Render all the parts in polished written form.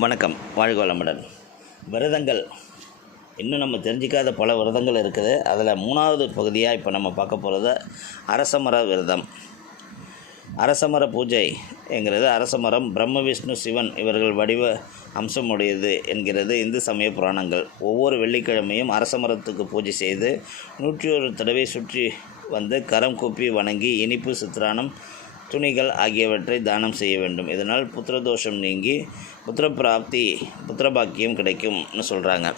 வணக்கம். வாழ்க வளமுடன். விரதங்கள் இன்னும் நம்ம தெரிஞ்சிக்காத பல விரதங்கள் இருக்குது. அதில் 3வது பகுதியாக இப்போ நம்ம பார்க்க போகிறது அரசமர விரதம். அரசமர பூஜை என்கிறது அரசமரம் பிரம்ம விஷ்ணு சிவன் இவர்கள் வடிவ அம்சமுடையது என்கிறது இந்து சமய புராணங்கள். ஒவ்வொரு வெள்ளிக்கிழமையும் அரசமரத்துக்கு பூஜை செய்து 101 தடவை சுற்றி வந்து கரம் கூப்பி வணங்கி இனிப்பு சித்திரானம் துணிகள் ஆகியவற்றை தானம் செய்ய வேண்டும். இதனால் புத்திரதோஷம் நீங்கி புத்திரப்பிராப்தி புத்திரபாக்கியம் கிடைக்கும்னு சொல்கிறாங்க.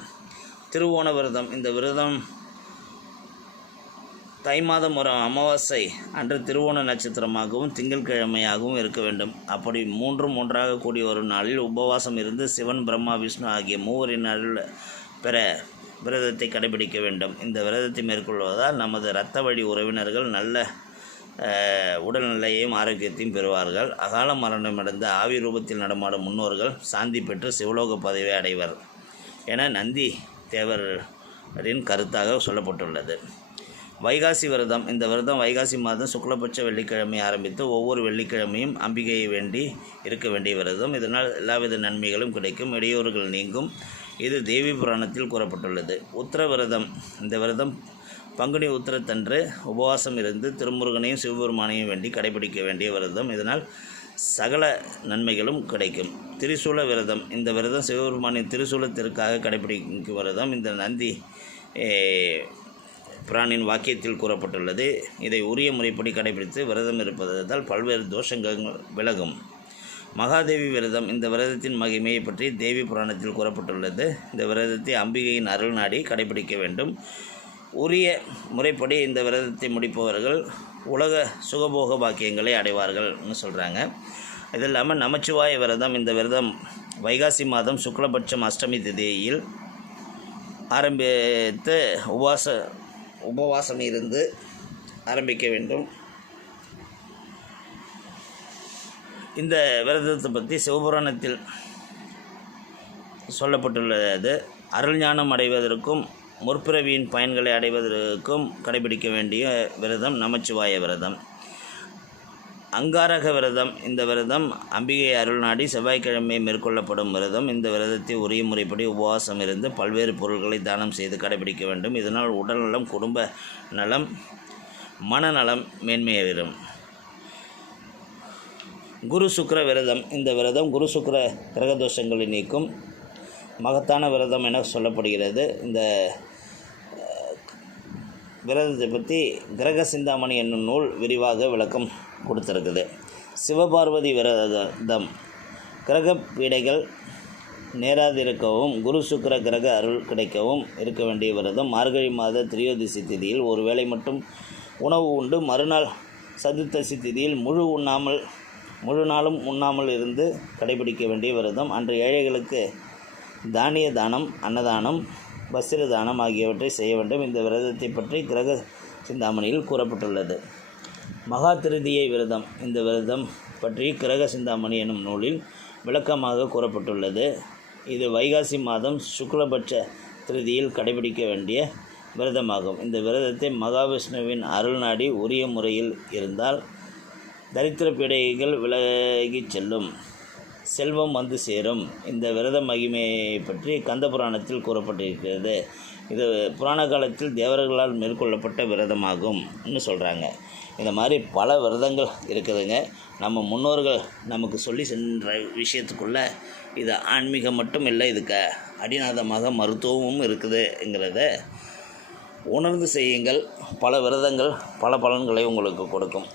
திருவோண விரதம். இந்த விரதம் தை மாதம் ஒரு அமாவாசை அன்று திருவோண நட்சத்திரமாகவும் திங்கட்கிழமையாகவும் இருக்க வேண்டும். அப்படி மூன்றும் ஒன்றாக கூடிய ஒரு நாளில் உபவாசம் இருந்து சிவன் பிரம்மா விஷ்ணு ஆகிய மூவரின் அருள் பெற விரதத்தை கடைபிடிக்க வேண்டும். இந்த விரதத்தை மேற்கொள்வதால் நமது இரத்த வழி உறவினர்கள் நல்ல உடல்நிலையையும் ஆரோக்கியத்தையும் பெறுவார்கள். அகால மரணமடைந்த ஆவி ரூபத்தில் நடமாடும் முன்னோர்கள் சாந்தி பெற்று சிவலோக பதவியை அடைவர் என நந்தி தேவரின் கருத்தாக சொல்லப்பட்டுள்ளது. வைகாசி விரதம். இந்த விரதம் வைகாசி மாதம் சுக்லபட்ச வெள்ளிக்கிழமை ஆரம்பித்து ஒவ்வொரு வெள்ளிக்கிழமையும் அம்பிகையை வேண்டி இருக்க வேண்டிய விரதம். இதனால் எல்லாவித நன்மைகளும் கிடைக்கும், இடையூறுகள் நீங்கும். இது தேவி புராணத்தில் கூறப்பட்டுள்ளது. உத்திர விரதம். இந்த விரதம் பங்குனி உத்திரத்தன்று உபவாசம் இருந்து திருமுருகனையும் சிவபெருமானையும் வேண்டி கடைபிடிக்க வேண்டிய விரதம். இதனால் சகல நன்மைகளும் கிடைக்கும். திரிசூல விரதம். இந்த விரதம் சிவபெருமானின் திரிசூலத்திற்காக கடைபிடிக்கும் விரதம். இந்த நந்தி பிராணின் வாக்கியத்தில் கூறப்பட்டுள்ளது. இதை உரிய முறைப்படி கடைபிடித்து விரதம் இருப்பதால் பல்வேறு தோஷங்கள் விலகும். மகாதேவி விரதம். இந்த விரதத்தின் மகிமையை பற்றி தேவி புராணத்தில் கூறப்பட்டுள்ளது. இந்த விரதத்தை அம்பிகையின் அருள் நாடி கடைபிடிக்க வேண்டும். உரிய முறைப்படி இந்த விரதத்தை முடிப்பவர்கள் உலக சுகபோக பாக்கியங்களை அடைவார்கள்னு சொல்கிறாங்க. இது இல்லாமல் நமச்சிவாய விரதம். இந்த விரதம் வைகாசி மாதம் சுக்லபட்சம் அஷ்டமி திதியில் ஆரம்பித்து உபவாசம் இருந்து ஆரம்பிக்க வேண்டும். இந்த விரதத்தை பற்றி சிவபுராணத்தில் சொல்லப்பட்டுள்ளது. அருள் ஞானம் அடைவதற்கும் முற்பிறவியின் பயன்களை அடைவதற்கும் கடைபிடிக்க வேண்டிய விரதம் நமச்சிவாய விரதம். அங்காரக விரதம். இந்த விரதம் அம்பிகை அருள் நாடி செவ்வாய்க்கிழமை மேற்கொள்ளப்படும் விரதம். இந்த விரதத்தை உரிய முறைப்படி உபவாசம் இருந்து பல்வேறு பொருட்களை தானம் செய்து கடைபிடிக்க வேண்டும். இதனால் உடல்நலம், குடும்ப நலம், மனநலம் மேன்மையேறும். குரு சுக்கிர விரதம். இந்த விரதம் குரு சுக்கிர கிரகதோஷங்களை நீக்கும் மகத்தான விரதம் என சொல்லப்படுகிறது. இந்த விரதத்தை பற்றி கிரக சிந்தாமணி என்னும் நூல் விரிவாக விளக்கம் கொடுத்துருக்குது. சிவபார்வதி விரதம். கிரக பீடைகள் நேராதிருக்கவும் குரு சுக்கிர கிரக அருள் கிடைக்கவும் இருக்க வேண்டிய விரதம். மார்கழி மாத திரியோதசி திதியில் ஒரு வேளை மட்டும் உணவு உண்டு மறுநாள் சதுர்த்தசி திதியில் முழு நாளும் உண்ணாமல் இருந்து கடைபிடிக்க வேண்டிய விரதம். அன்று ஏழைகளுக்கு தானிய தானம், அன்னதானம், வஸ்திர தானம் ஆகியவற்றை செய்ய வேண்டும். இந்த விரதத்தை பற்றி கிரக சிந்தாமணியில் கூறப்பட்டுள்ளது. மகா திருதியை விரதம். இந்த விரதம் பற்றி கிரக சிந்தாமணி எனும் நூலில் விளக்கமாக கூறப்பட்டுள்ளது. இது வைகாசி மாதம் சுக்லபட்ச திருதியில் கடைபிடிக்க வேண்டிய விரதமாகும். இந்த விரதத்தை மகாவிஷ்ணுவின் அருள் நாடி உரிய முறையில் இருந்தால் தரித்திர பீடைகள் விலகிச் செல்லும், செல்வம் வந்து சேரும். இந்த விரத மகிமையை பற்றி கந்த புராணத்தில் கூறப்பட்டிருக்கிறது. இது புராண காலத்தில் தேவர்களால் மேற்கொள்ளப்பட்ட விரதமாகும்னு சொல்கிறாங்க. இந்த மாதிரி பல விரதங்கள் இருக்குதுங்க. நம்ம முன்னோர்கள் நமக்கு சொல்லி சென்ற விஷயத்துக்குள்ளே இது ஆன்மீகம் மட்டும் இல்லை, இதுக்கு அடிநாதமாக மருத்துவமும் இருக்குதுங்கிறத உணர்ந்து செய்யுங்கள். பல விரதங்கள் பல பலன்களை உங்களுக்கு கொடுக்கும்.